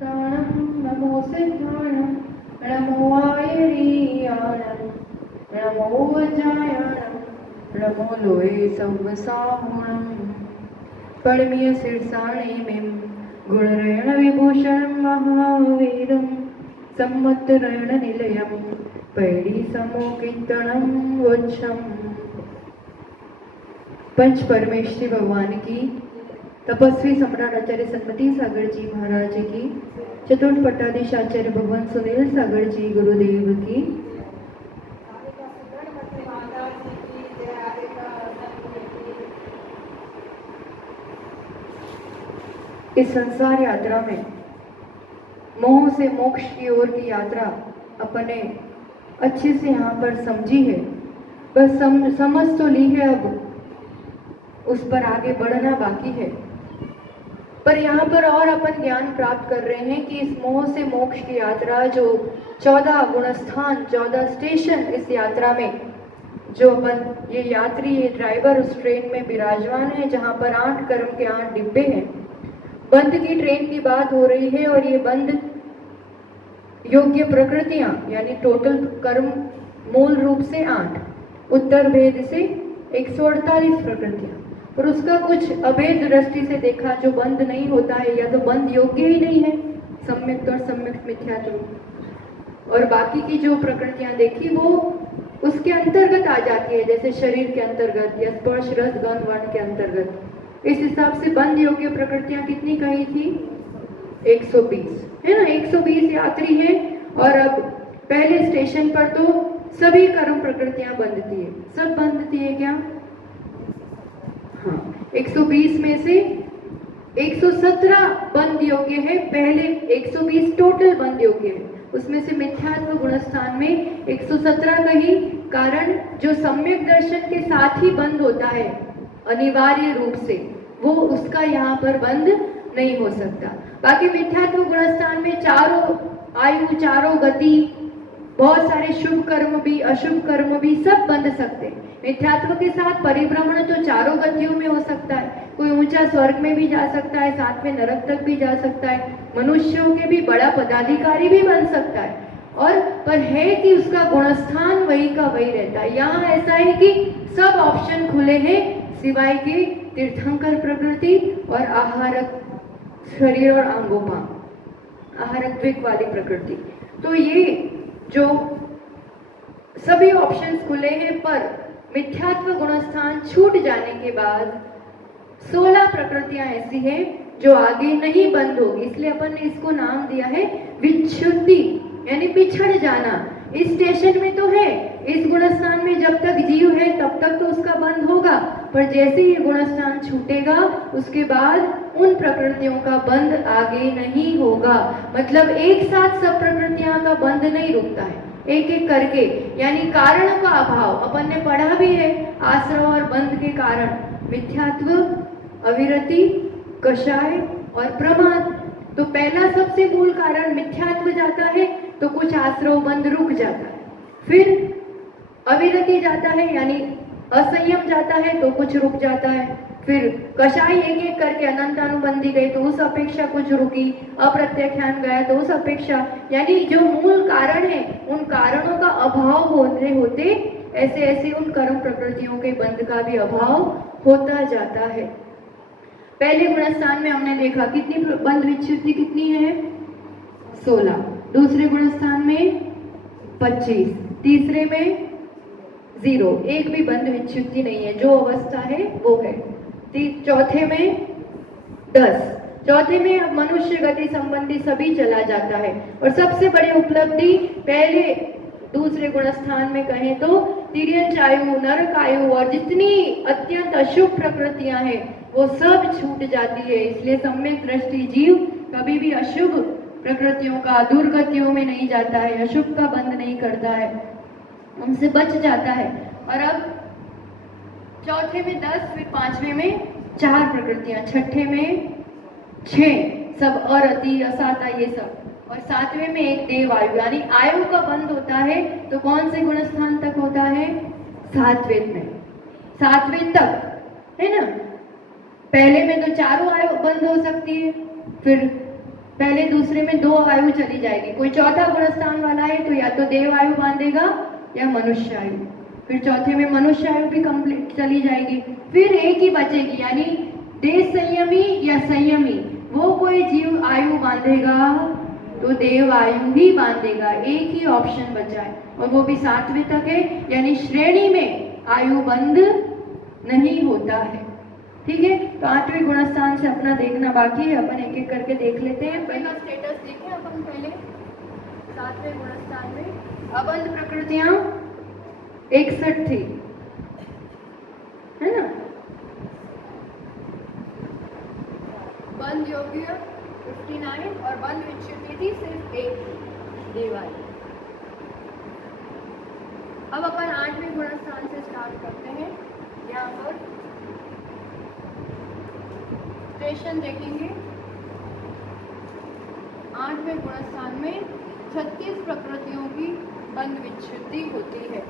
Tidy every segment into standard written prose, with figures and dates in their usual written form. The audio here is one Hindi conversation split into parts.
ताणं नमो सिद्धाणं नमो आयरीयाणं नमो वज्रायणं नमो लोये संवसाहुणं परमीय सिरसाणीमिं गुणरेण विभूषणं महावीरं सम्मतरेण निलयं पैरी समोकीर्तनं वच्छम्। पंच परमेश्वरी भगवान की, तपस्वी सम्राट आचार्य सन्मति सागर जी महाराज की, चतुर्थ पट्टाधीश आचार्य भगवान सुनील सागर जी गुरुदेव की, इस संसार यात्रा में मोह से मोक्ष की ओर की यात्रा अपने अच्छे से यहाँ पर समझी है, बस समझ तो ली है, अब उस पर आगे बढ़ना बाकी है। पर यहाँ पर और अपन ज्ञान प्राप्त कर रहे हैं कि इस मोह से मोक्ष की यात्रा, जो 14 गुणस्थान 14 स्टेशन इस यात्रा में, जो अपन ये यात्री ये ड्राइवर उस ट्रेन में विराजमान है, जहाँ पर 8 कर्म के 8 डिब्बे हैं। बंद की ट्रेन की बात हो रही है और ये बंद योग्य प्रकृतियां यानी टोटल कर्म मूल रूप से 8, उत्तर भेद से 148 प्रकृतियां, और उसका कुछ अभेद दृष्टि से देखा जो बंद नहीं होता है या तो बंद योग्य ही नहीं है, सम्यक्त और सम्यक्त मिथ्यात्व, और बाकी की जो प्रकृतियां देखी वो उसके अंतर्गत आ जाती है, जैसे शरीर के अंतर्गत या स्पर्श रस गंध वर्ण के अंतर्गत। इस हिसाब से बंद योग्य प्रकृतियां कितनी कही थी? 120 है ना, 120 यात्री है। और अब पहले स्टेशन पर तो सभी कर्म प्रकृतियां बंद थी, सब बंद थी क्या? हाँ, 120 में से 117 बंद योग्य है, पहले 120 टोटल बंद योग्य है, उसमें से मिथ्यात्व गुणस्थान में 117 का ही कारण जो सम्यक दर्शन के साथ ही बंद होता है अनिवार्य रूप से, वो उसका यहाँ पर बंद नहीं हो सकता। बाकी मिथ्यात्व गुणस्थान में चारों आयु, चारों गति, बहुत सारे शुभ कर्म भी अशुभ कर्म भी सब बंध सकते हैं। मिथ्यात्व के साथ परिभ्रमण तो चारों गतियों में हो सकता है, कोई ऊंचा स्वर्ग में भी जा सकता है, साथ में नरक तक भी जा सकता है, मनुष्यों के भी बड़ा पदाधिकारी भी बन सकता है, और पर है कि उसका गुणस्थान वही का वही रहता है। यहाँ ऐसा है कि सब ऑप्शन खुले हैं सिवाय के तीर्थंकर प्रकृति और आहारक शरीर और अंगोपा, आहारक द्विक वाली प्रकृति। तो ये जो सभी ऑप्शंस खुले हैं, पर मिथ्यात्व गुणस्थान छूट जाने के बाद 16 प्रकृतियां ऐसी हैं जो आगे नहीं बंद होगी, इसलिए अपन ने इसको नाम दिया है विच्छुद्धि, यानी बिछड़ जाना। इस स्टेशन में तो है, इस गुणस्थान में जब तक जीव है तब तक तो उसका बंद होगा, पर जैसे ये गुणस्थान छूटेगा उसके बाद उन प्रकृतियों का बंद आगे नहीं होगा। मतलब एक साथ सब प्रकृतियां का बंद नहीं रुकता है, एक एक करके, यानी कारणों का अभाव अपन ने पढ़ा भी है, आश्रव और बंध के कारण मिथ्यात्व, अविरति, कषाय और प्रमाद। तो पहला सबसे मूल कारण मिथ्यात्व जाता है तो कुछ आश्रव बंध रुक जाता है, फिर अविरति जाता है यानी असंयम जाता है तो कुछ रुक जाता है, फिर कषाय एक एक करके अनंतानुबंधी गए तो उस अपेक्षा कुछ रुकी, अप्रत्याख्यान गया तो उस अपेक्षा, यानी जो मूल कारण है उन कारणों का अभाव होने होते ऐसे ऐसे उन कर्म प्रकृतियों के बंध का भी अभाव होता जाता है। पहले गुणस्थान में हमने देखा कितनी बंध विच्छुद्धि कितनी है? 16। दूसरे गुणस्थान में 25, तीसरे में 0, एक भी बंध विच्छुद्धि नहीं है, जो अवस्था है वो है। चौथे में 10, चौथे में मनुष्य गति संबंधी सभी चला जाता है। और सबसे बड़ी उपलब्धि पहले दूसरे गुणस्थान में कहें तो तिर्यंच आयु, नरक आयु और जितनी अत्यंत अशुभ प्रकृतियां हैं वो सब छूट जाती है। इसलिए सम्यक दृष्टि जीव कभी भी अशुभ प्रकृतियों का दुर्गतियों में नहीं जाता है, अशुभ का बंध नहीं करता है, उनसे बच जाता है। और अब चौथे में 10, फिर पांचवें में 4 प्रकृतियां, छठे में 6, सब और अति असाता ये सब, और सातवें में एक देव आयु, यानी आयु का बंध होता है तो कौन से गुणस्थान तक होता है? सातवें में, सातवें तक है ना। पहले में तो चारों आयु बंद हो सकती है, फिर पहले दूसरे में 2 आयु चली जाएगी। कोई चौथा गुणस्थान वाला है तो या तो देव आयु बांधेगा या मनुष्य आयु, फिर चौथे में मनुष्य आयु भी कंप्लीट चली जाएगी। फिर एक ही बचेगी, यानी देश संयमी या संयमी, वो कोई जीव आयु बांधेगा तो देव आयु ही बांधेगा। एक ही ऑप्शन बचा है और वो भी 7वें तक है, यानी श्रेणी में आयु बंद नहीं होता है। ठीक है, तो 8वें गुणस्थान से अपना देखना बाकी है, अपन एक एक करके देख लेते हैं। पहला स्टेटस देखें अपन पहले। 7वें गुणस्थान में अबंध प्रकृतियां 61 थी, है ना। बंध योग्य 59 और बंध विच्छिन्न थी सिर्फ 1 देवाई। अब अपन 8वें गुणस्थान से स्टार्ट करते हैं। यहाँ पर स्टेशन देखेंगे। 8वें गुणस्थान में 36 प्रकृतियों की बंध विच्छिन्नता होती है।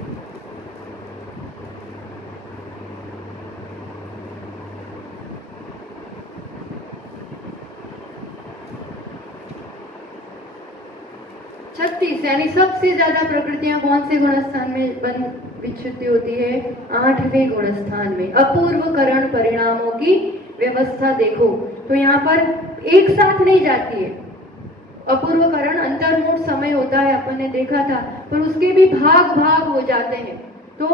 यानी सबसे ज्यादा प्रकृतियां कौन से गुणस्थान में बंध विच्छिन्नता होती है? 8वें गुणस्थान में। अपूर्वकरण परिणामों की व्यवस्था देखो तो यहाँ पर एक साथ नहीं जाती है। अपूर्वकरण अंतर्मुठ समय होता है, अपन ने देखा था, पर उसके भी भाग भाग हो जाते हैं। तो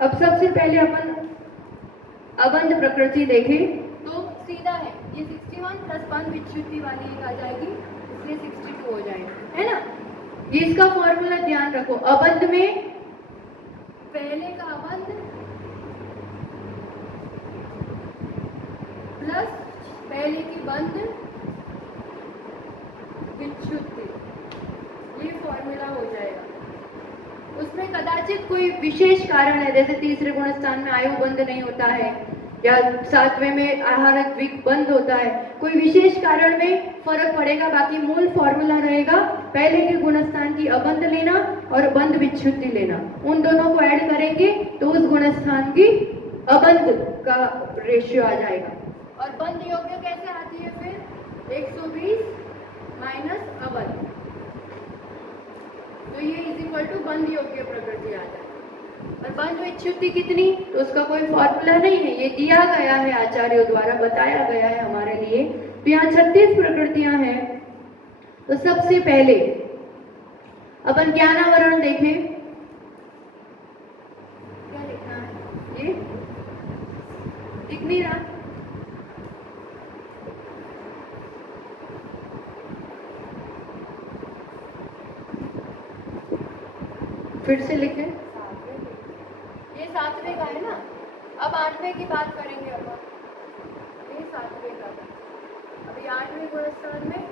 अब सबसे पहले अपन अबंध प्रकृति देखें तो सीधा है, ये 61 प्लस बंध विच्छिन्नता वाली एक आ जाएगी, इसलिए 62 हो जाएगा, है ना। ये इसका फॉर्मूला ध्यान रखो। अबंध में पहले का अबंध प्लस पहले की बंध विच्छिन्नता, ये फॉर्मूला हो जाएगा। उसमें कदाचित कोई विशेष कारण है, जैसे तीसरे गुणस्थान में आयु बंध नहीं होता है या 7वें में आहार द्विक बंद होता है, कोई विशेष कारण में फर्क पड़ेगा। बाकी मूल फॉर्मूला रहेगा पहले के गुणस्थान की अबंध लेना और बंध विच्छिन्नता लेना, उन दोनों को ऐड करेंगे तो उस गुणस्थान की अबंध का रेशियो आ जाएगा। और बंध योग्य कैसे आती है फिर? 120 माइनस अबंध, तो ये इज इक्वल टू बंध योग्य प्रकृति आ जाएगी। और बंध विच्छिन्नता कितनी, तो उसका कोई फॉर्मूला नहीं है, ये दिया गया है, आचार्यों द्वारा बताया गया है हमारे लिए। तो यहाँ 36 प्रकृतियां हैं। तो सबसे पहले अपन ज्ञानावरण देखें, क्या लिखना है, ये दिख नहीं रहा, फिर से लिखें। ये 7वें का है ना। अब 8वें की बात करेंगे अपन, ये 7वें का। अभी 8वें गुणस्थान में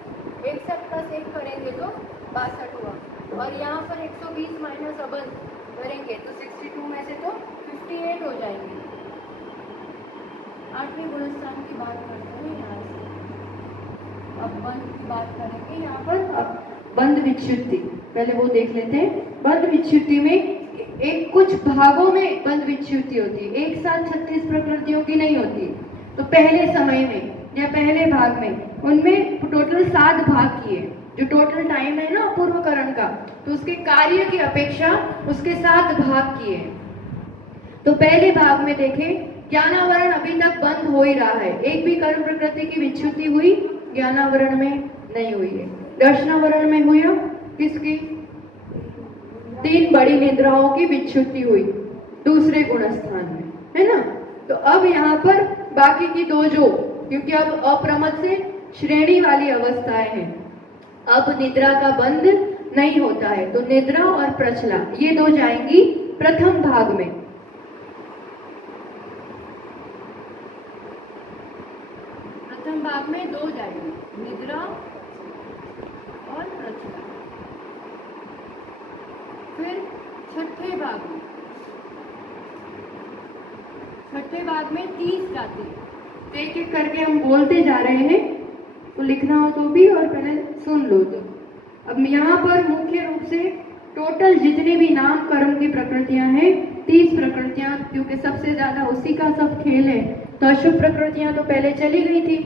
61 प्लस 1 करेंगे तो 62 हुआ, और यहाँ पर 120 माइनस अबंध करेंगे तो 62 में से तो 58 हो जाएंगे। 8वें गुणस्थान की बात करते हैं यहाँ से। अब बंध की बात करेंगे यहाँ पर। अब बंध विच्छिन्नता पहले वो देख लेते हैं। बंध विच्छिन्नता में एक कुछ भागों में बंध विच्छिन्नता होती है, एक साथ 36 प्रकृतियों की नहीं होती। तो पहले समय में या पहले भाग में उनमें टोटल 7 भाग किए, जो टोटल टाइम है ना अपूर्वकरण का, तो उसके कार्य की अपेक्षा उसके 7 भाग किए। तो पहले भाग में देखें, ज्ञानावरण अभी तक बंद हो ही रहा है, एक भी कर्म प्रकृति की विच्छिन्नता हुई ज्ञानावरण में नहीं हुई है। दर्शनावरण में हुई, किसकी? 3 बड़ी निद्राओं की विच्छिन्नता हुई दूसरे गुणस्थान में, है ना। तो अब यहाँ पर बाकी की 2 जो, क्योंकि अब अप्रमद से श्रेणी वाली अवस्थाएं हैं, अब निद्रा का बंध नहीं होता है, तो निद्रा और प्रचला ये 2 जाएंगी प्रथम भाग में। प्रथम भाग में 2 जाएंगी, निद्रा और प्रचला। फिर छठे भाग में 30 जाती है। तो एक एक करके हम बोलते जा रहे हैं, तो लिखना हो तो भी और पहले सुन लो। तो अब यहाँ पर मुख्य रूप से टोटल जितनी भी नाम कर्म की प्रकृतियां हैं 30 प्रकृतियां, क्योंकि सबसे ज्यादा उसी का सब खेल है। तो अशुभ प्रकृतियां तो पहले चली गई थी,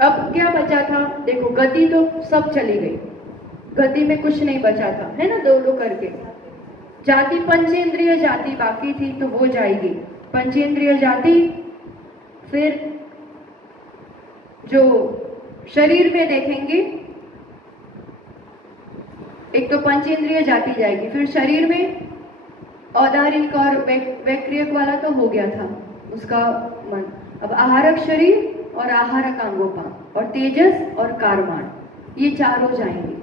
अब क्या बचा था? देखो गति तो सब चली गई, गति में कुछ नहीं बचा था, है ना, दो दो करके। जाति, पंचेंद्रिय जाति बाकी थी तो वो जाएगी, पंचेंद्रिय जाति। फिर जो शरीर में देखेंगे, एक तो पंचेंद्रिय जाति जाएगी, फिर शरीर में औदारिक और वैक्रियक वाला तो हो गया था उसका मन। अब आहारक शरीर और आहारक अंगोपांग और तेजस और कारमान, ये चारों जाएंगे।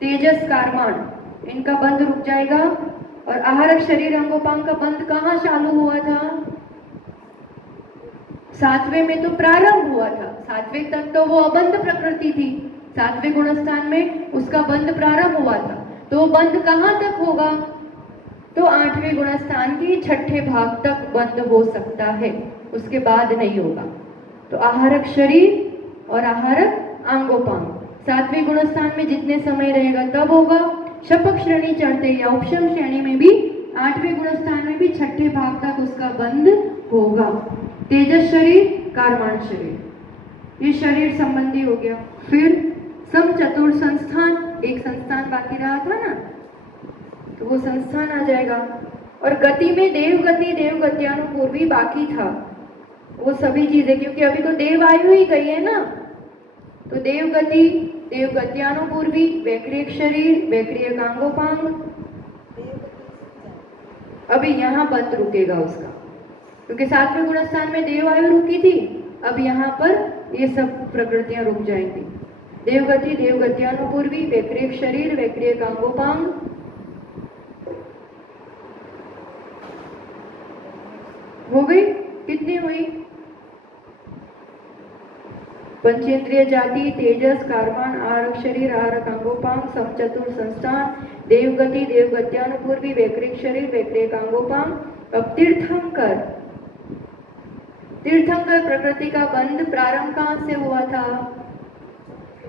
तेजस कारमान इनका बंध रुक जाएगा। और आहारक शरीर अंगोपांग का बंध कहाँ चालू हुआ था? सातवें में तो प्रारंभ हुआ था, सातवें तक तो वो अबंध प्रकृति थी, सातवें गुणस्थान में उसका बंध प्रारंभ हुआ था। तो वो बंध कहाँ तक होगा? तो आठवें गुणस्थान के छठे भाग तक बंद हो सकता है, उसके बाद नहीं होगा। तो आहारक शरीर और आहारक अंगोपांग सातवें गुणस्थान में जितने समय रहेगा तब होगा। शपक श्रेणी चढ़ते या उपशम श्रेणी में भी आठवें गुणस्थान में भी छठे भाग तक उसका बंद होगा। तेजस शरीर, कारमान शरीर, ये शरीर संबंधी हो गया। फिर सम चतुर्थ संस्थान, एक संस्थान बाकी रहा था ना, तो वो संस्थान आ जाएगा। और गति में देव गति, देव गत्यानुपूर्वी बाकी था, वो सभी चीजें, क्योंकि अभी तो देव आयु ही गई है ना, तो देव गति, देव गत्यानुपूर्वी, वैक्रियक शरीर, वैक्रियक अंगोपांग, अभी यहाँ बंद रुकेगा उसका, क्योंकि सातवें गुणस्थान में देव आयु रुकी थी, अब यहाँ पर ये सब प्रकृतियां रुक जाएंगी। देवगति, देवगत्यानुपूर्वी, वैक्रियक शरीर, वैक्रियक अंगोपांग, हो गई। कितनी हुई? पंचेंद्रिय जाति, तेजस, कारमान, आहारक शरीर, आहारक अंगोपांग, समचतुर संस्थान, देवगति, देवगत्यानुपूर्वी, वैक्रियक शरीर, वैक्रियक अंगोपांग। अब तीर्थंकर, तीर्थंकर प्रकृति का बंध प्रारंभ कहाँ से हुआ था?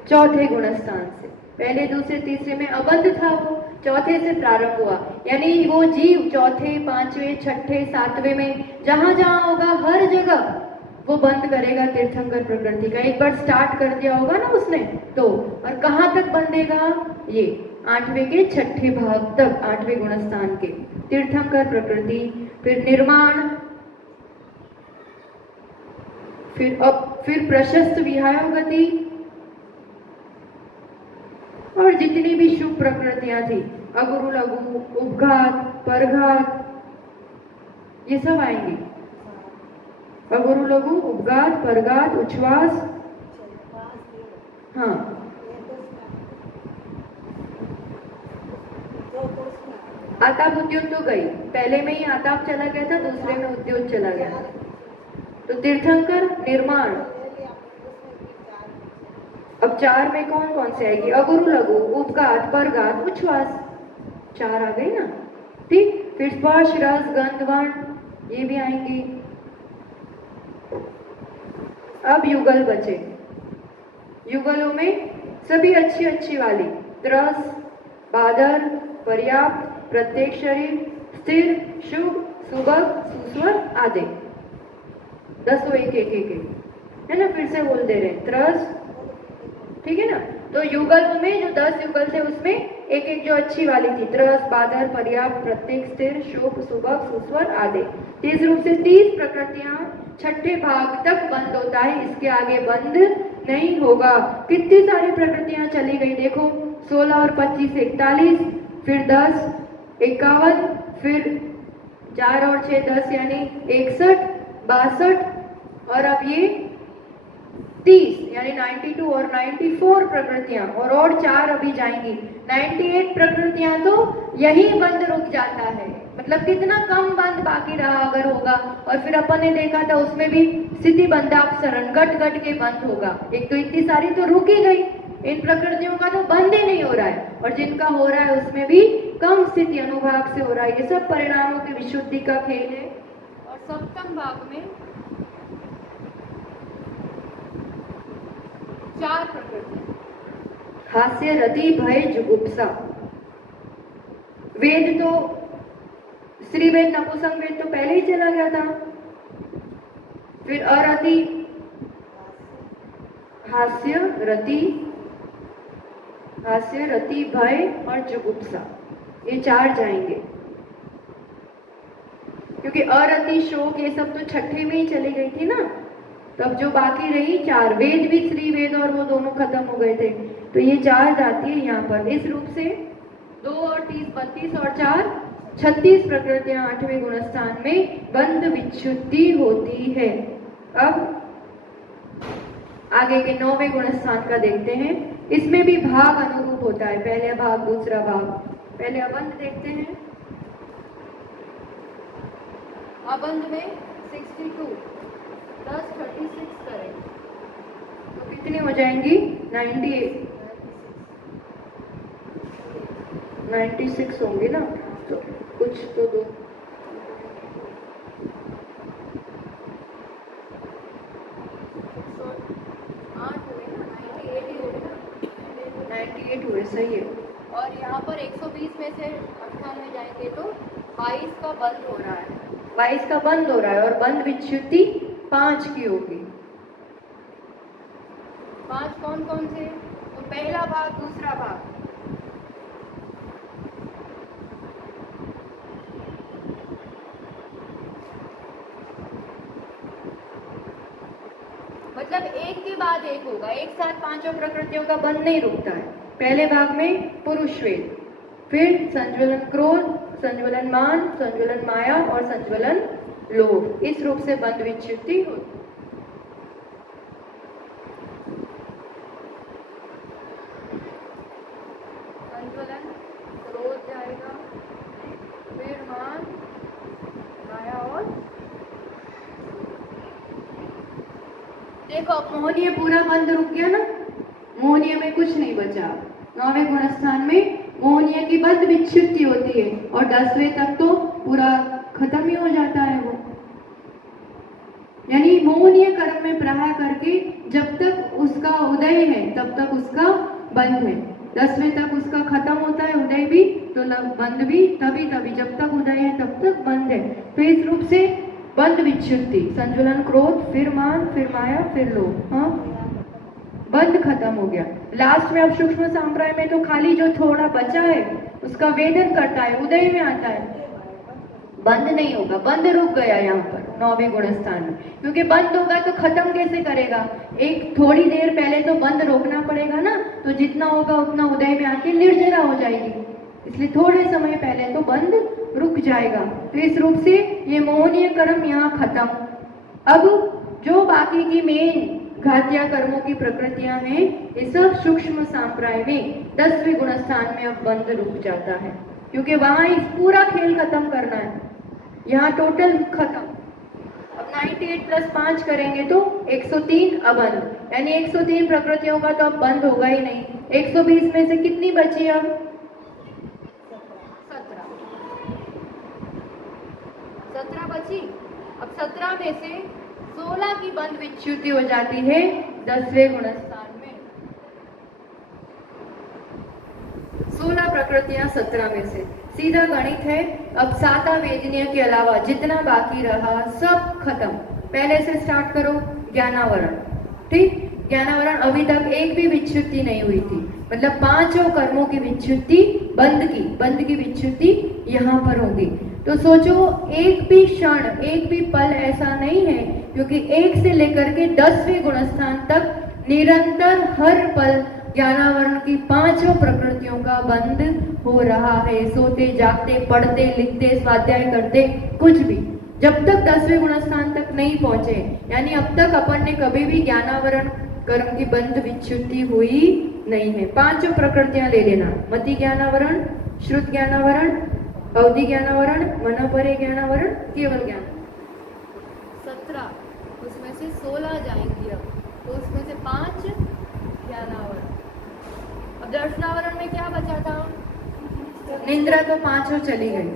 चौथे गुणस्थान से। पहले दूसरे तीसरे में अबंध था, वो चौथे से प्रारंभ हुआ। यानी वो जीव चौथे, पांचवें, छठे, सातवें में जहां जहां होगा हर जगह वो बंद करेगा तीर्थंकर प्रकृति का। एक बार स्टार्ट कर दिया होगा ना उसने तो, और कहाँ तक बंधेगा? ये आठवें के छठे भाग तक, आठवें गुणस्थान के तीर्थंकर प्रकृति। फिर निर्माण, फिर प्रशस्त विहायो गति, और जितनी भी शुभ प्रकृतियां थी, अगुरु लघु, उपघात, परघात, ये सब आएंगी। अगुरु लघु, उपघात, परघात, उच्छ्वास, हाँ, आताप उद्योग तो गई, पहले में ही आताप चला गया था, दूसरे में उद्योग चला गया। तो तीर्थंकर, निर्माण, अब चार में कौन कौन से आएगी? अगुरु लघु, उपघात, परघात, उच्छ्वास, चार आ गई ना, ठीक। फिर स्पर्श, रस, गंध, वर्ण, ये भी आएंगी। अब युगल बचे, युगलों में सभी अच्छी अच्छी वाली, त्रस, बादर, पर्याप्त, प्रत्येक शरीर, स्थिर, शुभ, सुबह, सुस्वर आदि, 10 एक एक एक है ना, फिर से बोल दे रहे हैं, त्रस, ठीक है ना। तो युगल में जो 10 युगल थे उसमें एक एक जो अच्छी वाली थी, त्रस, बादर, पर्याप्त, प्रत्येक, स्थिर, शुभ, सुबह, सुस्वर आदि। इस रूप से 30 प्रकृतियां छठे भाग तक बंद होता है, इसके आगे बंद नहीं होगा। कितनी सारी प्रकृतियां चली गई देखो, 16 और 25 41, फिर 10 51, फिर 4 और 6 10 यानी 61 62, और अब ये 30 यानी 92 और 94 प्रकृतियां, और 4 अभी जाएंगी। 98 प्रकृतियां तो यही बंद रुक जाता है, मतलब कितना कम बंद बाकी रहा अगर होगा। और फिर अपन ने देखा था उसमें भी स्थिति बंधापसरण गट गट के बंद होगा। एक तो इतनी सारी तो रुक ही गई, इन प्रकृतियों का तो बंद ही नहीं हो रहा है, और जिनका हो रहा है उसमें भी कम स्थिति अनुभाग से हो रहा है। ये सब परिणामों की विशुद्धि का खेल है। और सप्तम भाग में 4 प्रकृति, हास्य, रति, भय, जुगुप्सा। वेद तो स्त्री वेद, नपुंसक वेद तो पहले ही चला गया था। फिर अरति, हास्य, रति, भय और जुगुप्सा, ये 4 जाएंगे। क्योंकि अरति, शोक ये सब तो छठे में ही चली गई थी ना, तब जो बाकी रही 4, वेद भी, त्रिवेद और वो दोनों खत्म हो गए थे, तो ये 4 जाती है यहाँ पर। इस रूप से 2 और 30 32 और 4 36 प्रकृतियां 8वें गुणस्थान में बंध विच्छुद्धि होती है। अब आगे के 9वें गुणस्थान का देखते हैं। इसमें भी भाग अनुरूप होता है, पहले भाग दूसरा भाग। पहले अबंध देखते हैं। अबंध में 62 प्लस 36 करें तो कितनी हो जाएंगी? 96 होंगी ना, तो कुछ तो दो 8 हुए ना, 98 ही हुए ना, 98 हुए, सही है। और यहाँ पर 120 में से 98 जाएंगे तो 22 का बंद हो रहा है, 22 का बंद हो रहा है, और बंद विच्छुद्धि 5 की होगी। 5 कौन कौन से? तो पहला भाग, दूसरा भाग। मतलब एक के बाद एक होगा, एक साथ 5 प्रकृतियों का बंद नहीं रुकता है। पहले भाग में पुरुष वेद, फिर संज्वलन क्रोध, संज्वलन मान, संज्वलन माया और संज्वलन लोभ। इस रूप से बंध विच्छुद्धि होती है। संज्वलन क्रोध जाएगा, फिर मान, माया और देखो, अब मोहनीय पूरा बंद रुक गया ना, मोहनीय में कुछ नहीं बचा। 9वें गुणस्थान में मोहनीय की बंध विच्छुद्धि होती है, और 10वें तक तो पूरा खत्म ही हो जाता है वो। यानी मोहनीय कर्म में प्रहार करके जब तक उसका उदय है तब तक उसका बंध है, 10वें तक उसका खत्म होता है उदय भी, तो बंध भी तभी जब तक उदय है तब तक बंध है। तो इस रूप से बंध विच्छुद्धि, संज्वलन क्रोध, फिर मान, फिर माया, फिर लोभ, हाँ बंध खत्म हो गया। लास्ट में अब सूक्ष्म संप्राय में तो खाली जो थोड़ा बचा है उसका वेदन करता है, उदय में आता है, बंद नहीं होगा, बंद रुक गया यहाँ पर 9वें गुणस्थान में। क्योंकि बंद होगा तो खत्म कैसे करेगा? एक थोड़ी देर पहले तो बंद रोकना पड़ेगा ना, तो जितना होगा उतना उदय में आके निर्जरा हो जाएगी, इसलिए थोड़े समय पहले तो बंद रुक जाएगा। तो इस रूप से ये मोहनीय कर्म यहाँ खत्म। अब जो बाकी की मेन घातिया कर्मों की प्रकृतियां हैं, ये सब सूक्ष्म संप्राय में 10वें गुणस्थान में अब बंद रुक जाता है, क्योंकि वहां इस पूरा खेल खत्म करना है, यहाँ टोटल खत्म। अब 98 प्लस 5 करेंगे तो 103 अबंध, यानी 103 प्रकृतियों का तो अब बंद होगा ही नहीं। 120 में से कितनी बची? अब 17 बची। अब 17 में से 16 की बंध विच्छुद्धि हो जाती है 10वें गुणस्थान में। 16 प्रकृतियां 17 में से, सीधा गणित है। अब 7 वेदनीय के अलावा जितना बाकी रहा सब खत्म। पहले से स्टार्ट करो, ज्ञानावरण, ठीक। ज्ञानावरण अभी तक एक भी विच्छुद्धि नहीं हुई थी, मतलब 5 कर्मों की विच्छुद्धि, बंध की विच्छुद्धि यहाँ पर होगी। तो सोचो, एक भी क्षण, एक भी पल ऐसा नहीं है, क्योंकि 1 से लेकर के 10वें गुणस्थान तक निरंतर हर पल ज्ञानावरण की 5 प्रकृतियों का बंध हो रहा है। सोते जागते, पढ़ते लिखते, स्वाध्याय करते, कुछ भी, जब तक 10वें गुणस्थान तक नहीं पहुंचे, यानी अब तक अपन ने कभी भी ज्ञानावरण कर्म की बंध विच्छुद्धि हुई नहीं है। 5 प्रकृतियां ले लेना, मति ज्ञानावरण, श्रुत ज्ञानावरण, अवधि ज्ञानावरण, मनोपरे ज्ञानावरण, केवल ज्ञान। 17, उसमें से 16 जाएंगी अब, तो उसमें से 5 ज्ञानावरण। अब दर्शनावरण में क्या बचा था? निंद्रा तो 5 चली गई,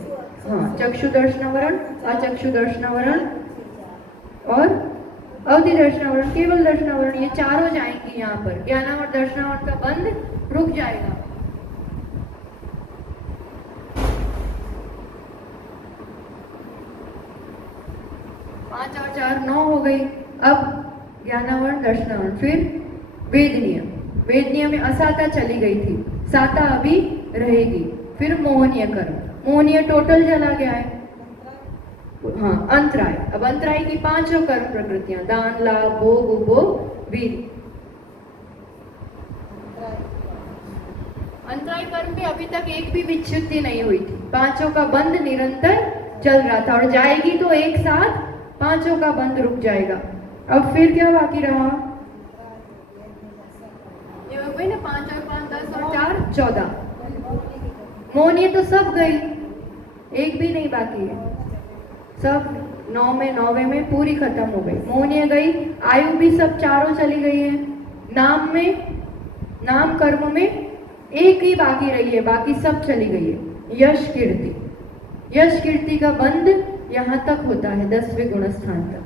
हाँ। चक्षु दर्शनावरण, अचक्षु दर्शनावरण और अवधि दर्शनावरण, केवल दर्शनावरण, ये 4 जाएंगी यहाँ पर। ज्ञानावरण दर्शनावरण का बंद रुक जाएगा। पाँच और 4 9 हो गई। अब ज्ञानावरण दर्शनावरण, फिर वेदनीय, वेदनीय में असाता चली गई थी, साता अभी रहेगी। फिर मोहनीय कर्म, मोहनीय टोटल चला गया है। हाँ, अंतराय, अब अंतराय की पांचों कर्म प्रकृतियां, दान, लाभ, भोग, उपभोग, वीर। अंतराय कर्म पे अभी तक एक भी विच्छुद्धि नहीं हुई थी, पांचों का बंध निरंतर चल रहा था, और जाएगी तो एक साथ पांचों का बंध रुक जाएगा। अब फिर क्या बाकी रहा? ये हो गई ना, 5 और 5 10 और 4 14। मोहनीय तो सब गई, एक भी नहीं बाकी है, सब 9 में 9वें में पूरी खत्म हो गई। मोहनीय गई, आयु भी सब चारों चली गई है। नाम में, नाम कर्म में एक ही बाकी रही है, बाकी सब चली गई है। यश कीर्ति, यश कीर्ति का बंध यहाँ तक होता है 10वें गुण स्थान तक।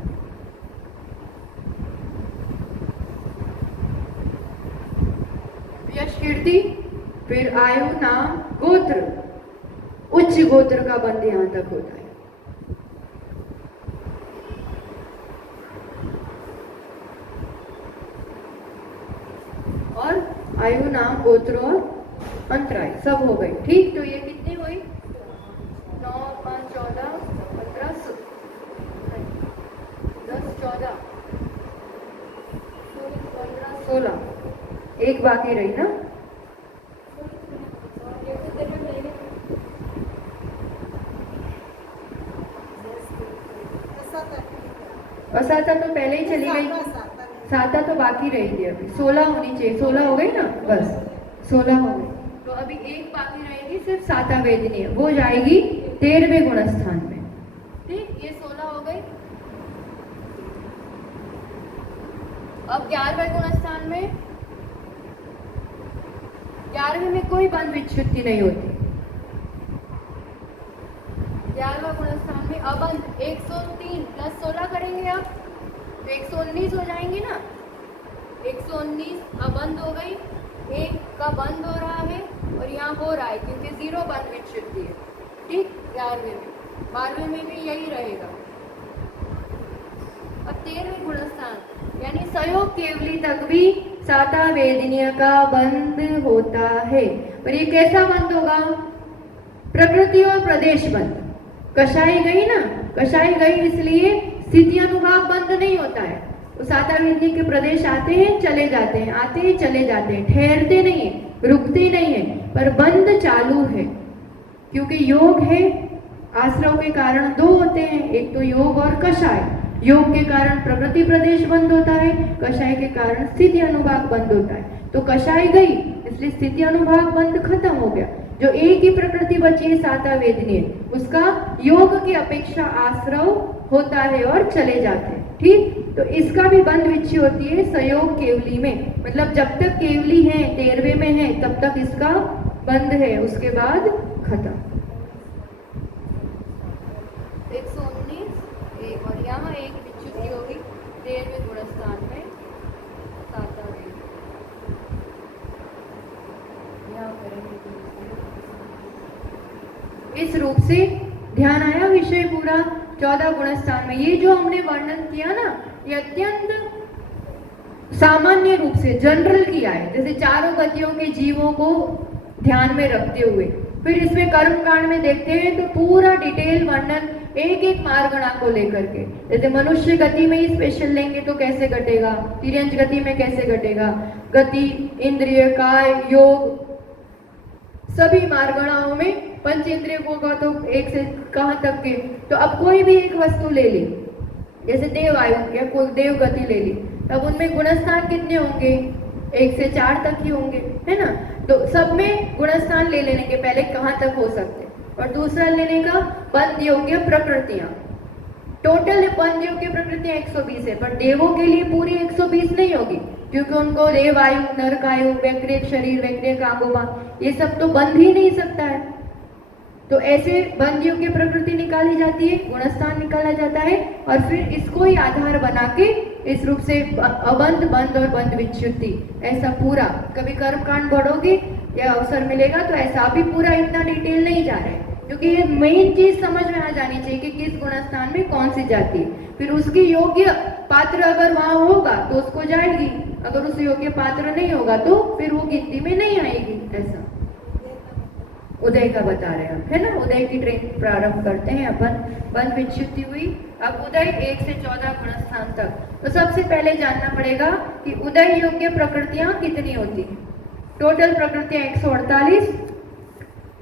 यश कीर्ति, फिर आयु, नाम, गोत्र, उच्च गोत्र का बंध यहाँ तक होता है। और आयु, नाम, गोत्र और अंतराय सब हो गई। ठीक, तो ये कितनी हुई? 9 5 14 15 10 14 15 16, एक बाकी रही ना। असाता तो पहले ही चली गई, साता तो बाकी रही थी, अभी 16 होनी चाहिए, 16 हो गई ना, बस 16 हो गई। तो अभी एक बाकी रहेगी सिर्फ साता वेदनीय, वो जाएगी 13वें गुण स्थान में। ठीक, ये 16 हो गई। अब 11वें गुण स्थान में, 11वें में कोई बंध विच्छुद्धि नहीं होती। 11वां गुण स्थान में अबंध 103 प्लस 16 करेंगे आप तो 119 हो जाएंगे ना। 119 अबंध हो गई, एक का बंद हो रहा है और यहाँ हो रहा है क्योंकि 0 बंध विच्छुद्धि है। ठीक, 11वें में, 12वें में भी यही रहेगा। अब 13वें गुण स्थान यानी सहयोग केवली तक भी साता वेदनीय का बंध होता है। पर ये कैसा बंध होगा? प्रकृति और प्रदेश बंध। कषाई गई ना, कषाई गई इसलिए स्थिति अनुभाग बंद नहीं होता है। तो साता वेदनीय के प्रदेश आते हैं चले जाते हैं, आते हैं चले जाते हैं, ठहरते नहीं है, रुकते नहीं है, पर बंद चालू है। क्योंकि योग है, आश्रव के कारण 2 होते हैं, एक तो योग और कषाय। योग के कारण प्रकृति प्रदेश बंद होता है, कषाय के कारण स्थिति अनुभाग बंद होता है। तो कषाय गई इसलिए स्थिति अनुभाग बंद खत्म हो गया। जो एक ही प्रकृति बची है साता वेदनीय, उसका योग की अपेक्षा आश्रव होता है और चले जाते हैं। ठीक, तो इसका भी बंध विच्छी होती है सहयोग केवली में, मतलब जब तक केवली है 13वें में है तब तक इसका बंध है, उसके बाद खत्म। 119 एक और यहाँ एक विच्छुद्धि होगी 13वें गुण स्थान में साता वेदनीय। यहाँ करेंगे इस रूप से। ध्यान आया विषय पूरा? 14 गुण स्थान में ये जो हमने वर्णन किया ना, ये अत्यंत सामान्य रूप से जनरल किया है, जैसे चारों गतियों के जीवों को ध्यान में रखते हुए। फिर इसमें कर्म कांड में देखते हैं तो पूरा डिटेल वर्णन एक एक मार्गणा को लेकर के, जैसे मनुष्य गति में ही स्पेशल लेंगे तो कैसे घटेगा, तिर्यंज गति में कैसे घटेगा, गति, इंद्रिय, काय, योग, सभी मार्गणाओं में पंचेंद्रियों का तो एक से कहाँ तक के। तो अब कोई भी एक वस्तु ले ली, जैसे देव आयु या कोई देव गति ले ली, तब उनमें गुणस्थान कितने होंगे? 1 से 4 तक ही होंगे, है ना। तो सब में गुणस्थान ले लेने के पहले कहाँ तक हो सकते, और दूसरा लेने का बंध योग्य प्रकृतियां। टोटल बंध योग्य प्रकृतियां 120 है, पर देवों के लिए पूरी 120 नहीं होगी, क्योंकि उनको देव आयु, नरक आयु, वैक्रिक शरीर, वैक्रिक आगोमा, ये सब तो बंध ही नहीं सकता है। तो ऐसे बंध योग्य प्रकृति निकाली जाती है, गुणस्थान निकाला जाता है, और फिर इसको ही आधार बना के इस रूप से अबंध, बंध और बंध विच्छुद्धि, ऐसा पूरा। कभी कर्मकांड पढ़ोगे या अवसर मिलेगा तो ऐसा भी पूरा इतना डिटेल नहीं जा रहा है, क्योंकि ये मेन चीज समझ में आ जानी चाहिए कि किस गुणस्थान में कौन सी जाती है। फिर उसकी योग्य पात्र अगर वहां होगा तो उसको जाएगी, अगर उस योग्य पात्र नहीं होगा तो फिर वो गिनती में नहीं आएगी। ऐसा उदय का बता रहे हैं हम, है ना। उदय की ट्रेन प्रारंभ करते हैं अपन। बंध विच्युति हुई। अब उदय 1 से 14 गुणस्थान तक। तो सबसे पहले जानना पड़ेगा कि उदय योग्य प्रकृतियां कितनी होती हैं। टोटल प्रकृतियां 148,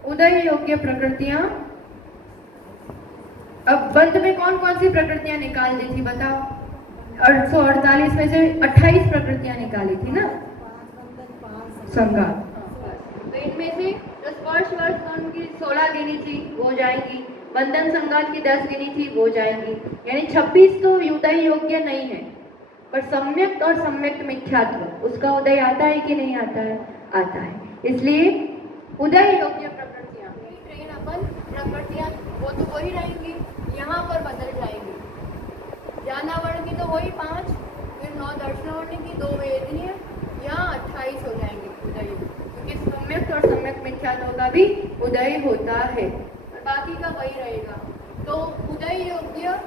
उदय योग्य प्रकृतियां। अब बंध में कौन कौन सी प्रकृतियां निकाल दी थी बताओ। 848 में से 28 प्रकृतियां निकाली थी ना, संघात। तो इनमें से जो स्पर्श वर्ष कौन की 16 गिनी थी वो जाएंगी, बंधन संघात की 10 गिनी थी वो जाएंगी, यानी 26 तो उदय योग्य नहीं है। पर सम्यक्त और सम्यक्त मिथ्यात्व उसका उदय आता है कि नहीं आता है? आता है। इसलिए उदय योग्य प्रकृतियां, ट्रेन अपन प्रकृतियां वो तो वही रहेंगी, यहाँ पर बदल जाएंगी। ज्ञानावरण की तो वही 5, फिर 9 दर्शनावरण की 2 वेदनीय, यहाँ 28 हो जाएंगे उदय, क्योंकि सम्यक्त और सम्यक्त मिथ्यात्व का भी उदय होता है और बाकी का वही रहेगा। तो उदय योग्य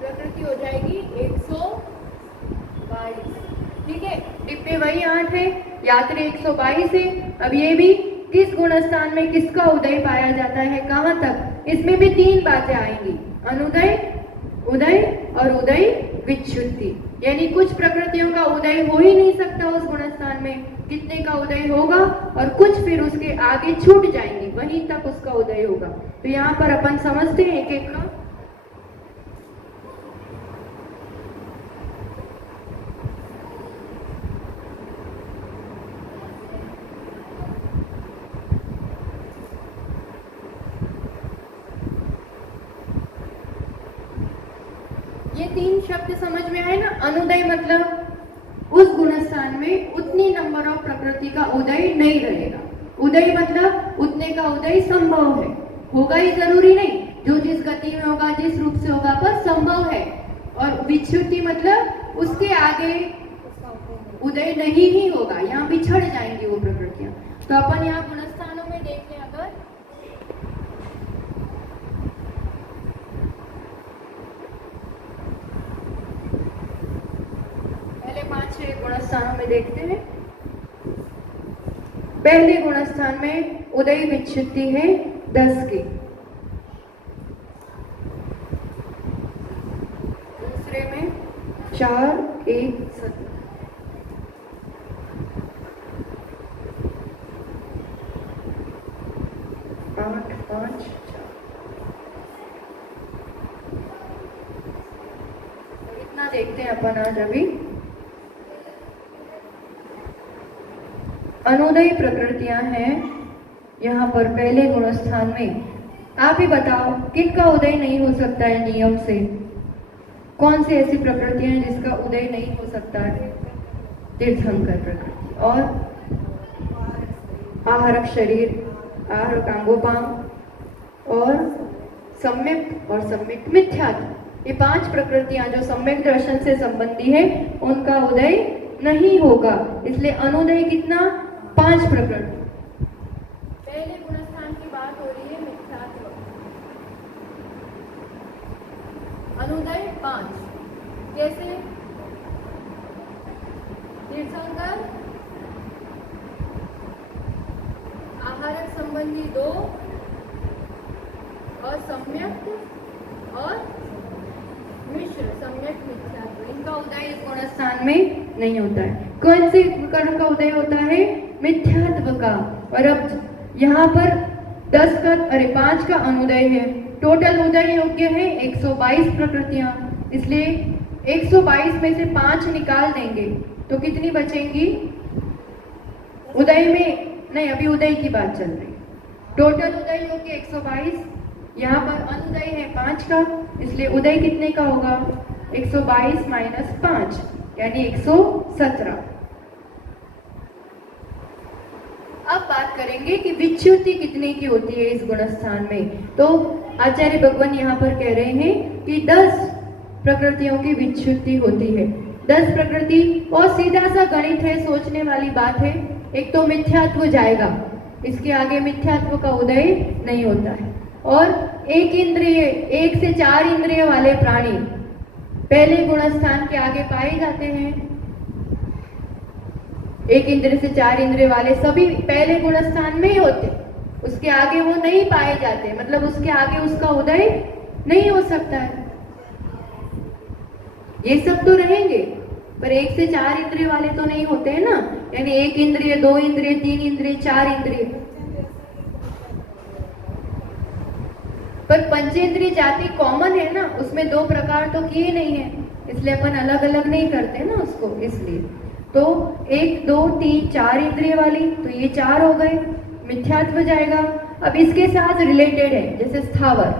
प्रकृति हो जाएगी 122। ठीक है, डिब्बे वही 8 है, यात्री 122 है। अब ये भी किस गुणस्थान में किसका उदय पाया जाता है, कहाँ तक, इसमें भी 3 बातें आएंगी, अनुदय, उदय और उदय विच्युति। यानी कुछ प्रकृतियों का उदय हो ही नहीं सकता उस गुणस्थान में, कितने का उदय होगा, और कुछ फिर उसके आगे छूट जाएंगी, वहीं तक उसका उदय होगा। तो यहाँ पर अपन समझते हैं एक एक का। ये 3 शब्द समझ में आए ना। अनुदय मतलब उस गुणस्थान में उतनी नंबर ऑफ प्रकृति का उदय नहीं रहेगा। उदय मतलब उतने का उदय संभव है, होगा ही जरूरी नहीं, जो जिस गति में होगा, जिस रूप से होगा, पर संभव है। और विच्युति मतलब उसके आगे उदय नहीं ही होगा, यहाँ बिछड़ जाएंगी वो प्रकृतियां। तो अपन यहाँ गुणस्थानों में देख लें, अगर पहले 5-6 गुणस्थानों में देखते हैं। पहले गुणस्थान में उदय विच्युति है 10 की, दूसरे में 4, 1, 7, 8, 5, 4। इतना देखते हैं अपन आज। अभी अनुदय प्रकृतियां हैं यहाँ पर पहले गुणस्थान में। आप ही बताओ किनका उदय नहीं हो सकता है नियम से? कौन सी ऐसी प्रकृतियां हैं जिसका उदय नहीं हो सकता है? तीर्थंकर प्रकृति और आहारक शरीर, आहारक अंगोपांग और सम्यक और सम्यक मिथ्यात्व। ये 5 प्रकृतियां जो सम्यक दर्शन से संबंधी है, उनका उदय नहीं होगा। इसलिए अनुदय कितना? 5 प्रकृति। पहले गुणस्थान की बात हो रही है मिथ्यात्व। अनुदय 5 कैसे? तीर्थंकर, आहारक संबंधी 2 और सम्यक और मिश्र सम्यक मिथ्यात्व, इनका उदय इस गुणस्थान में नहीं होता है। कौन से कर्म का उदय होता है? मिथ्यात्व का। और अब यहाँ पर 5 का अनुदय है। टोटल उदय योग्य है 122 प्रकृतियां, इसलिए 122 में से 5 निकाल देंगे तो कितनी बचेंगी? उदय में नहीं, अभी उदय की बात चल रही। टोटल उदय योग्य 122, यहाँ पर अनुदय है 5 का, इसलिए उदय कितने का होगा? 122 माइनस 5 यानी 117। अब बात करेंगे कि विच्युति कितने की होती है इस गुणस्थान में। तो आचार्य भगवान यहाँ पर कह रहे हैं कि 10 प्रकृतियों की विच्युति होती है। 10 प्रकृति, और सीधा सा गणित है, सोचने वाली बात है। एक तो मिथ्यात्व जाएगा, इसके आगे मिथ्यात्व का उदय नहीं होता है। और एक से 4 इंद्रिय वाले प्राणी पहले गुणस्थान के आगे पाए जाते हैं। 1 इंद्रिय से 4 इंद्रिय वाले सभी पहले गुणस्थान में ही होते, उसके आगे वो नहीं पाए जाते, मतलब उसके आगे उसका उदय नहीं हो सकता है। ये सब तो रहेंगे पर 1 से 4 इंद्रिय वाले तो नहीं होते हैं ना, यानी 1 इंद्रिय, 2 इंद्रिय, 3 इंद्रिय, 4 इंद्रिय। पर पंचेंद्रिय जाति कॉमन है ना, उसमें 2 प्रकार तो किए नहीं है, इसलिए अपन अलग अलग नहीं करते ना उसको, इसलिए तो 1 2 3 4 इंद्रिय वाली, तो ये 4 हो गए, मिथ्यात्व जाएगा। अब इसके साथ रिलेटेड है, जैसे स्थावर,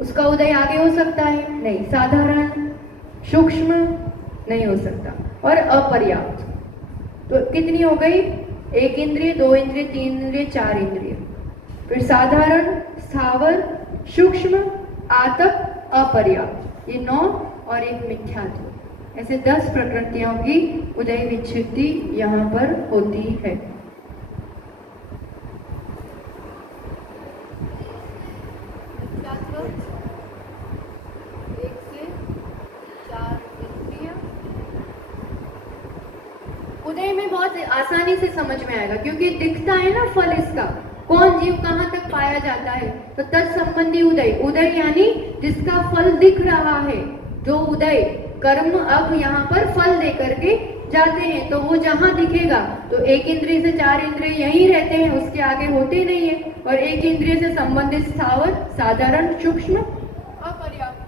उसका उदय आगे हो सकता है नहीं, साधारण, सूक्ष्म नहीं हो सकता, और अपर्याप्त। तो कितनी हो गई? 1 इंद्रिय, 2 इंद्रिय, 3 इंद्रिय, 4 इंद्रिय, फिर साधारण, स्थावर, सूक्ष्म, आतप, अपर्याप्त, ये 9 और एक मिथ्यात्व, ऐसे 10 प्रकृतियों की उदय विच्छित्ति यहाँ पर होती है। उदय में बहुत आसानी से समझ में आएगा, क्योंकि दिखता है ना फल इसका, कौन जीव कहाँ तक पाया जाता है, तो तत्संबंधी उदय, उदय यानी जिसका फल दिख रहा है, जो उदय कर्म अब यहाँ पर फल दे करके जाते हैं, तो वो जहाँ दिखेगा, तो 1 इंद्रिय से 4 इंद्रिय यहीं रहते हैं, उसके आगे होते नहीं है, और 1 इंद्रिय से संबंधित स्थावर, साधारण, सूक्ष्म, अपर्याप्त।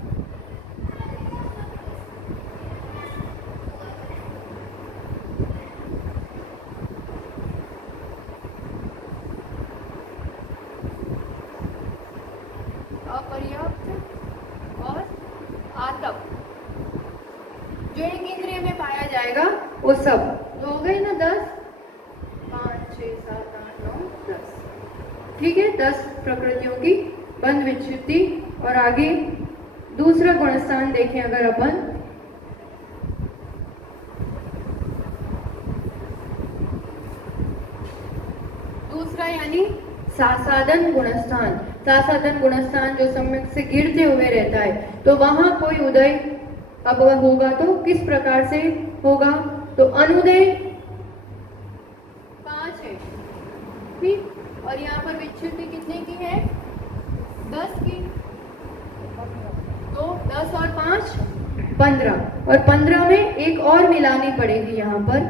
अपर्याप्त और आतप जो 1 इंद्रिय में पाया जाएगा वो सब तो हो गए ना 10, 5 6 7 8 9 10, ठीक है। 10 प्रकृतियों की बंध विच्छित्ति। और आगे दूसरा गुणस्थान देखें अगर अपन, दूसरा यानी सासादन गुणस्थान। सासादन गुणस्थान जो सम्यक से गिरते हुए रहता है, तो वहां कोई उदय अब होगा तो किस प्रकार से होगा, तो अनुदय 5 है, ठीक, और यहाँ पर विच्छित्ति कितने की है, 10 की, तो 10 और 5 15, और 15 में एक और मिलानी पड़ेगी यहाँ पर,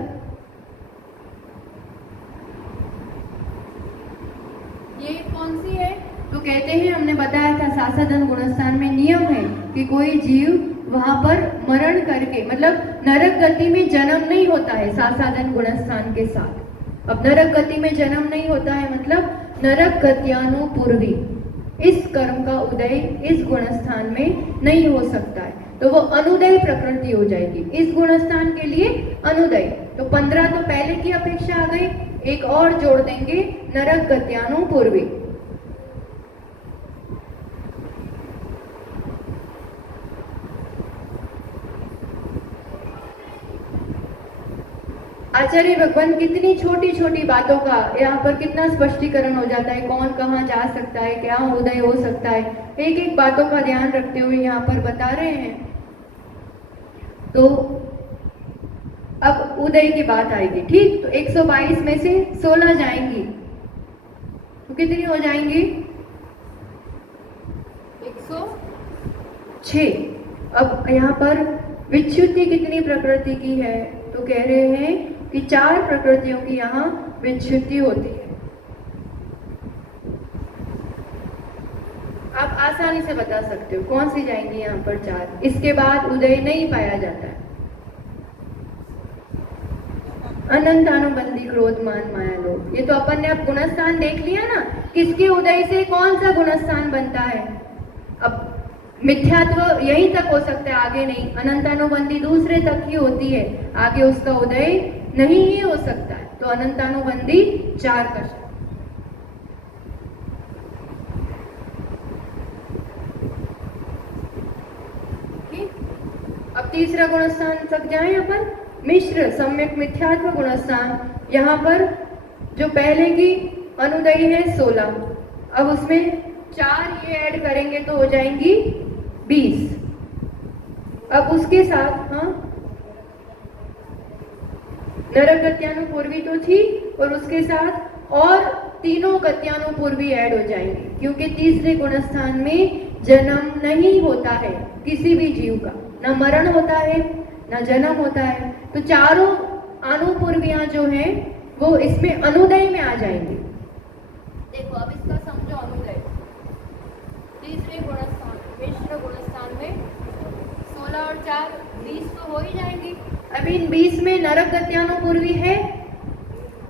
ये कौन सी है, तो कहते हैं, हमने बताया था सासादन गुणस्थान में नियम है कि कोई जीव वहां पर मरण करके, मतलब नरक गति में जन्म नहीं होता है सासादन गुणस्थान के साथ। अब नरक गति में जन्म नहीं होता है मतलब नरक गत्यानुपूर्वी, इस कर्म का उदय इस गुणस्थान में नहीं हो सकता है, तो वो अनुदय प्रकृति हो जाएगी इस गुणस्थान के लिए, अनुदय। तो 15 तो पहले की अपेक्षा आ गई, एक और जोड़ देंगे, नरक गत्यानुपूर्वी। आचार्य भगवान कितनी छोटी छोटी बातों का यहाँ पर कितना स्पष्टीकरण हो जाता है, कौन कहाँ जा सकता है, क्या उदय हो सकता है, एक एक बातों का ध्यान रखते हुए यहाँ पर बता रहे हैं। तो अब उदय की बात आएगी, ठीक, तो 122 में से 16 जाएंगी, तो कितनी हो जाएंगी, 106। अब यहाँ पर विच्छुद्धि कितनी प्रकृति की है, तो कह रहे हैं कि 4 प्रकृतियों की यहाँ विच्छुद्धि होती है। आप आसानी से बता सकते हो कौन सी जाएंगी यहाँ पर 4, इसके बाद उदय नहीं पाया जाता है। अनंतानुबंधी, क्रोध, मान, माया, लोभ, ये तो अपन ने अब गुणस्थान देख लिया ना, किसके उदय से कौन सा गुणस्थान बनता है। अब मिथ्यात्व यहीं तक हो सकता है, आगे नहीं, अनंतानुबंधी दूसरे तक ही होती है, आगे उसका उदय नहीं ही हो सकता है, तो अनंतानुबंधी 4 का शब्द। अब तीसरा गुणस्थान तक जाएं अपन, मिश्र सम्यक मिथ्यात्व गुणस्थान। यहाँ पर जो पहले की अनुदयी है 16, अब उसमें 4 ये ऐड करेंगे तो हो जाएंगी 20। अब उसके साथ नरक गत्यानुपूर्वी तो थी और उसके साथ और तीनों गत्यानुपूर्वी ऐड हो जाएंगे, क्योंकि तीसरे गुणस्थान में जन्म नहीं होता है किसी भी जीव का, ना मरण होता है ना जन्म होता है। तो चारों अनुपूर्वियां जो हैं वो इसमें अनुदय में आ जाएंगी। देखो अब इसका समझो अनुदय। तीसरे गुणस्थान मिश्र गुणस्थान में 16 और 4 20 तो हो ही जाएंगी। अभी इन 20 में नरक गत्यानुपूर्वी है,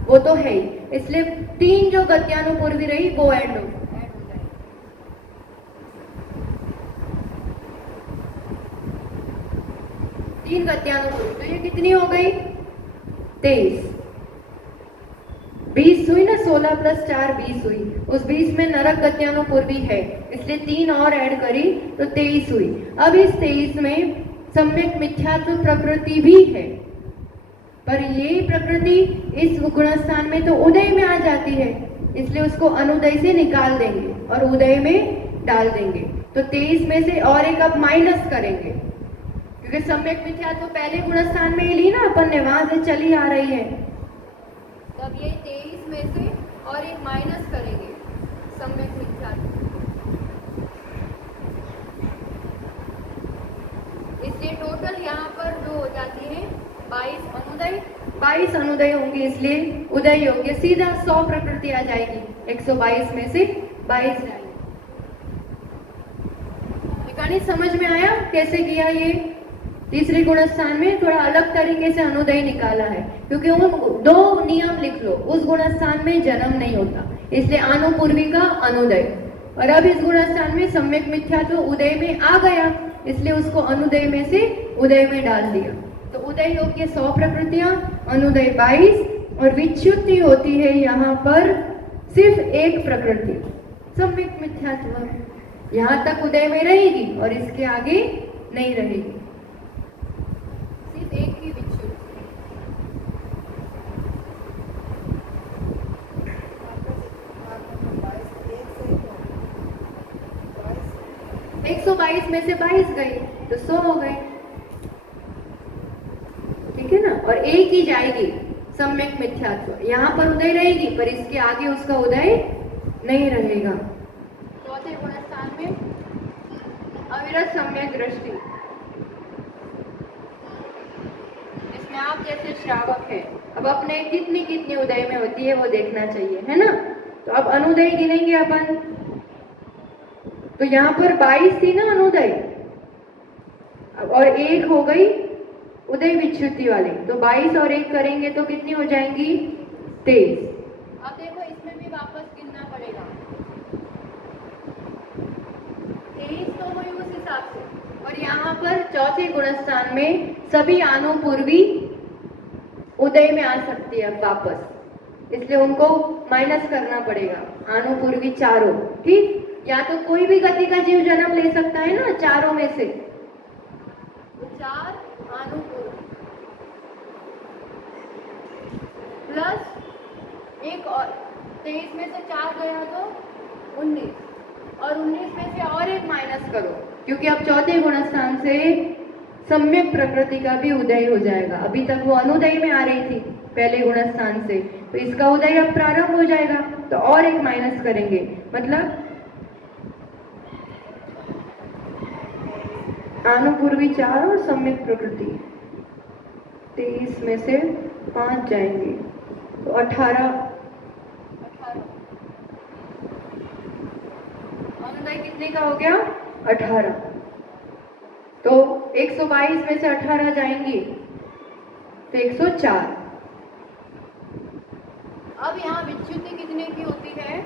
वो तो है ही, इसलिए 3 जो गत्यानुपूर्वी रही वो ऐड हो जाएगी। 3 गत्यानुपूर्वी, तो ये कितनी हो गई 23। 20 हुई ना, 16 प्लस 4 20 हुई। उस 20 में नरक गत्यानुपूर्वी है, इसलिए 3 और ऐड करी तो 23 हुई। अब इस 23 में सम्यक मिथ्यात्व प्रकृति भी है, पर ये प्रकृति इस गुणस्थान में तो उदय में आ जाती है, इसलिए उसको अनुदय से निकाल देंगे और उदय में डाल देंगे। तो 23 में से और एक अब माइनस करेंगे, क्योंकि सम्यक मिथ्यात्व पहले गुणस्थान में ही ली ना अपन ने, वहां से चली आ रही है। तब ये 23 में से और एक माइनस करेंगे सम्यक मिथ्यात्व, इसलिए टोटल यहाँ पर जो हो जाती है 22 अनुदय। 22 अनुदय होंगे, इसलिए उदय योग्य सीधा 100 प्रकृति आ जाएगी। 122 में से 22 जाएगी। गणित समझ में आया कैसे किया? ये तीसरे गुणस्थान में थोड़ा अलग तरीके से अनुदय निकाला है, क्योंकि उन 2 नियम लिख लो। उस गुणस्थान में जन्म नहीं होता, इसलिए अनुपूर्वी का अनुदय, और अब इस गुणस्थान में सम्यक मिथ्या तो उदय में आ गया, इसलिए उसको अनुदय में से उदय में डाल दिया। तो उदय योग्य 100 प्रकृतियां, अनुदय 22, और विच्युति होती है यहाँ पर सिर्फ एक प्रकृति सम्यक मिथ्यात्व। यहाँ तक उदय में रहेगी और इसके आगे नहीं रहेगी, सिर्फ एक ही विच्युति। 122 में से 22 गई तो 100 हो गए, ठीक है ना। और एक ही जाएगी सम्यक मिथ्यात्व, यहाँ पर उदय रहेगी पर इसके आगे उसका उदय नहीं रहेगा। चौथे गुणस्थान में अविरत सम्यक दृष्टि, इसमें आप जैसे श्रावक है, अब अपने कितनी कितनी उदय में होती है वो देखना चाहिए, है ना। तो अब अनुदय गिनेंगे अपन, तो यहाँ पर 22 थी ना अनुदय, और एक हो गई उदय विच्युति वाली, तो 22 और 1 करेंगे तो कितनी हो जाएंगी 23। अब देखो इसमें भी वापस गिनना पड़ेगा, 23 तो हुई उस हिसाब से। और यहाँ पर चौथे गुणस्थान में सभी अनुपूर्वी उदय में आ सकती है वापस, इसलिए उनको माइनस करना पड़ेगा। अनुपूर्वी चारों, ठीक, या तो कोई भी गति का जीव जन्म ले सकता है ना चारों में से, तो 4 अनुपूर्वी प्लस एक और 23 में से 4 गया तो 19, और 19 में से और एक माइनस करो, क्योंकि अब चौथे गुणस्थान से सम्यक प्रकृति का भी उदय हो जाएगा। अभी तक वो अनुदय में आ रही थी पहले गुणस्थान से, तो इसका उदय अब प्रारंभ हो जाएगा, तो और एक माइनस करेंगे, मतलब अनुपूर्वी 4 और सम्यक प्रकृति 23 में से 5 जाएंगे तो 18 अनुदय कितने का हो गया 18, तो 122 में से 18 जाएंगी तो 104। अब यहाँ विच्युति कितने की होती है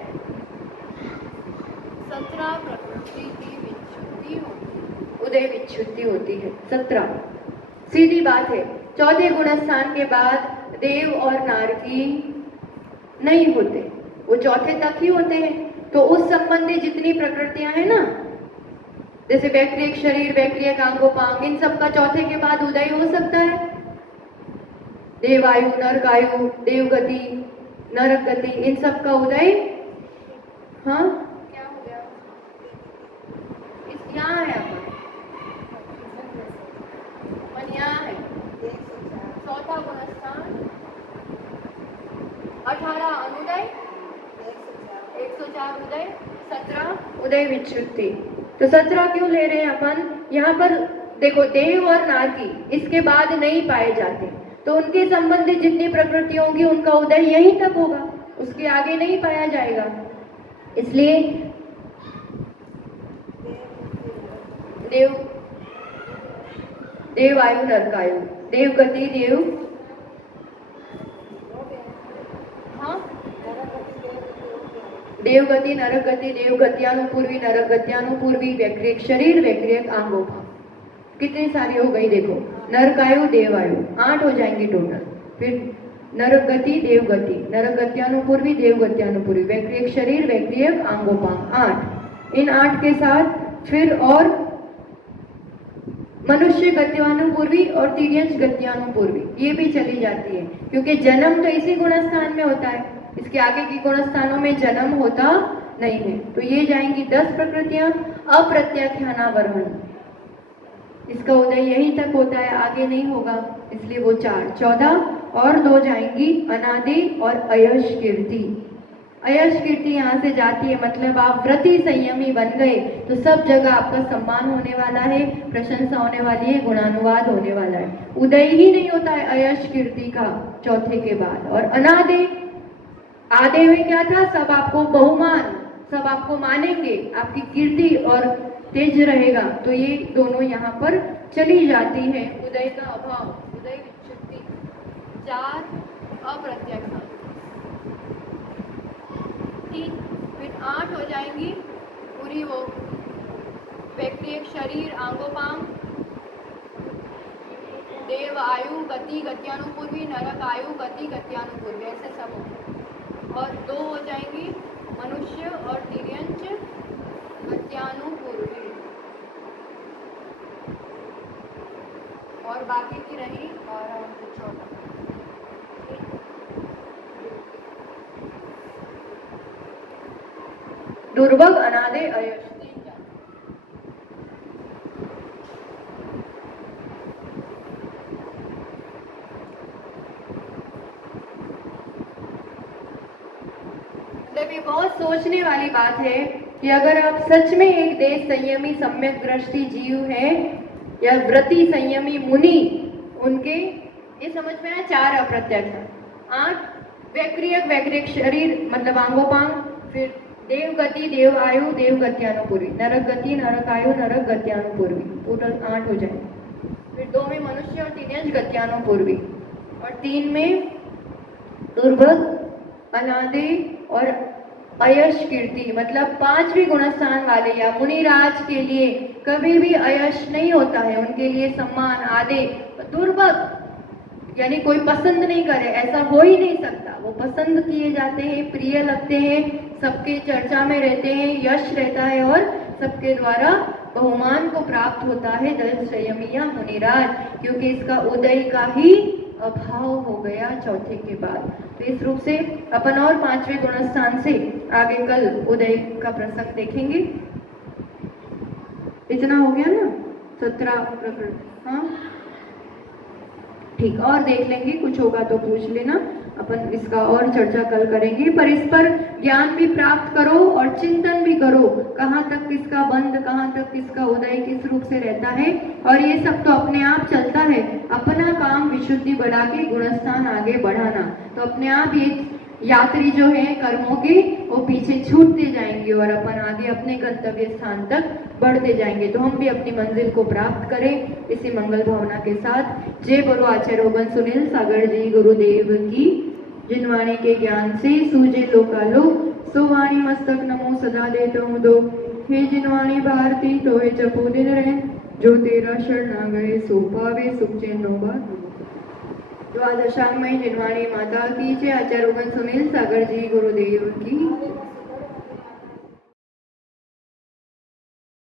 17 प्रकृति की विच्युति होती है, उदय विच्युति होती है 17। सीधी बात है, चौथे गुणस्थान के बाद देव और नारकी नहीं होते, वो चौथे तक ही होते हैं। तो उस संबंधी जितनी प्रकृतियां हैं ना, जैसे वैक्रियक शरीर, वैक्रियक अंगोपांग, इन सब का चौथे के बाद उदय हो सकता है। देवायु, नरकायु, देवगति, नरक गति, इन सब का उदय, हाँ क्या हो गया उदय विच्छुत्ति। तो 17 क्यों ले रहे हैं अपन? यहाँ पर देखो देव और नारकी इसके बाद नहीं पाए जाते, तो उनके संबंधित जितनी प्रकृति होगी उनका उदय यहीं तक होगा, उसके आगे नहीं पाया जाएगा। इसलिए देव देव आयु नरकायु, देव गति देव, हाँ देव गति नरक गति, देव गत्यानुपूर्वी नरक गत्यानुपूर्वी, व्यक्रियक शरीर व्यक्रियक आंगों, कितनी सारी हो गई देखो, नरकायु देवायु 8 हो जाएंगी टोटल। फिर नरक गति देव गति, नरक गत्यानुपूर्वी देव गत्यानुपूर्वी, व्यक्रियक शरीर व्यक्रियक आंगोपांग 8। इन 8 के साथ फिर और मनुष्य गत्यानुपूर्वी और तिर्यंच गत्यानुपूर्वी ये भी चली जाती है, क्योंकि जन्म तो इसी गुणस्थान में होता है, इसके आगे की गुणस्थानों में जन्म होता नहीं है। तो ये जाएंगी 10 प्रकृतियां। अप्रत्याख्यानावरण, इसका उदय यहीं तक होता है, आगे नहीं होगा, इसलिए वो 4 14 और 2 जाएंगी अनादि और अयश कीर्ति। अयश कीर्ति यहाँ से जाती है, मतलब आप व्रती संयमी बन गए तो सब जगह आपका सम्मान होने वाला है, प्रशंसा होने वाली है, गुणानुवाद होने वाला है। उदय ही नहीं होता है अयश कीर्ति का चौथे के बाद। और अनादि, आदे में क्या था? सब आपको बहुमान, सब आपको मानेंगे, आपकी कीर्ति और तेज रहेगा। तो ये दोनों यहाँ पर चली जाती है। उदय का अभाव, उदय विच्छुत्ति, 4 अप्रत्याख्यान, 3 फिर 8 हो जाएंगी पूरी वो व्यक्ति एक शरीर आंगोपांग, देव आयु गति गत्यानुपूर्वी, नरक आयु गति गत्यानुपूर्वी, ऐसे सब हो। और 2 हो जाएंगी मनुष्य और तिर्यंच गत्यानुपूर्वी, और बाकी की रही और दुर्भग अनादे अयश। मतलब ये बहुत सोचने वाली बात है कि अगर आप सच में एक देश संयमी सम्यक दृष्टि जीव है या व्रती संयमी मुनि, उनके ये समझ में आया 4 अप्रत्याख्यान, 8 व्यक्रियक व्यक्रियक शरीर मतलब आंगोपांग, फिर देव गति देव आयु देव गत्यानुपूर्वी, नरक गति नरक आयु नरक गत्यानुपूर्वी, टोटल 8 हो जाएंगे। फिर 2 में मनुष्य और तिर्यंच गत्यानुपूर्वी, और 3 में दुर्भग अनादि और अयश कीर्ति, मतलब 5वीं गुणस्थान वाले या मुनिराज के लिए कभी भी अयश नहीं होता है, उनके लिए सम्मान आदि। दुर्भग यानी कोई पसंद नहीं करे, ऐसा हो ही नहीं सकता, वो पसंद किए जाते हैं, प्रिय लगते हैं, सबके चर्चा में रहते हैं, यश रहता है और सबके द्वारा बहुमान को प्राप्त होता है दल संयमी या मुनिराज, क्योंकि इसका उदय का ही अभाव हो गया चौथे के बाद। तो इस रूप से अपन और 5वें गुणस्थान से आगे कल उदय का प्रसंग देखेंगे। इतना हो गया ना 17 प्रकृति, हाँ ठीक, और देख लेंगे, कुछ होगा तो पूछ लेना, अपन इसका और चर्चा कल करेंगे। पर इस पर ज्ञान भी प्राप्त करो और चिंतन भी करो, कहाँ तक किसका बंध, कहाँ तक किसका उदय किस रूप से रहता है, और ये सब तो अपने आप चलता है। अपना काम विशुद्धि बढ़ा के गुणस्थान आगे बढ़ाना, तो अपने आप ये यात्री जो है कर्मों के वो पीछे छूटते जाएंगे और अपन आगे अपने गंतव्य स्थान तक बढ़ते जाएंगे। तो हम भी अपनी मंजिल को प्राप्त करें इसी मंगल भावना के साथ। जय बोलो आचार्य रोगन सुनील सागर जी गुरुदेव की, जिनवाणी के ज्ञान से सूझे लोकालो, सो वाणी मस्तक नमो सदा दे तुम दो। हे जिनवाणी भारती तो हे जपो दिन रहे, जो तेरा शरण आ गए सो पावे सुख चैन बात। द्वादशांगमयी जिनवाणी माता की जय। आचार्य रोगन सुनील सागर जी गुरुदेव की।